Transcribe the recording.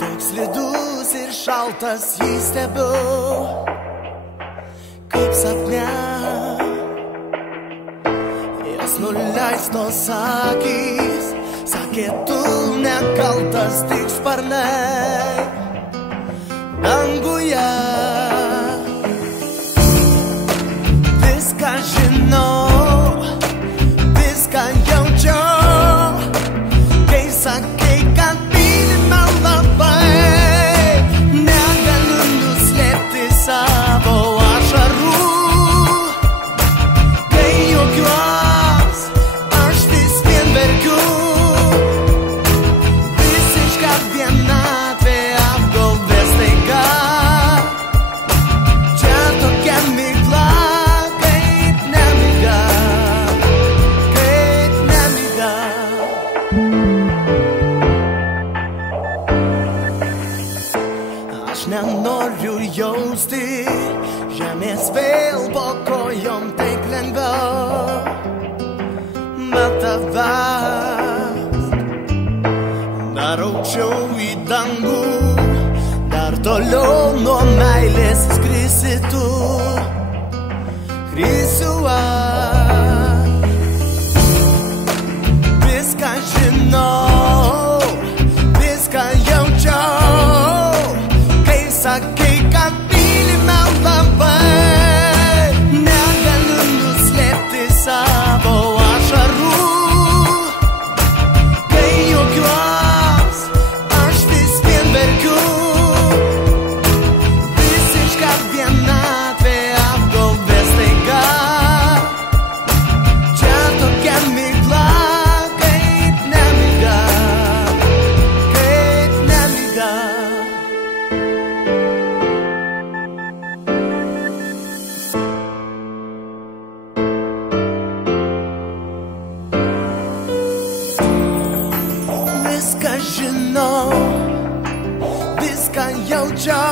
toks slidus ir šaltas jį stebiu, kaip sapne. Jos nuleistos akys sakė, tu nekaltas, tik sparnai danguje. Viską žinau, viską jaučiu, kai sakai, kad myli man labai. Negaliu nuslėpti savo ašarų, kai juokiuos, aš vis vien verkiu. Visiška vienatvė apgaubė staiga. Čia tokia migla, kaip nemiga, kaip nemiga. Aš nenoriu jausti žemės vėl po kojom taip lengviau, bet tavęs dar aukščiau į dangų, dar toliau nuo meilės skrisi tu, krisiu aš. Viską žinau, viską jaučiau, kai sakai, kad myli man labai. Negaliu nuslėpti savo ašarų, kai juokiuos, aš vis vien verkiu. Visiška vienatvė apgaubė staiga. Čia tokia migla, kaip nemiga, kaip nemiga. Viską žinau, viską jaučiu,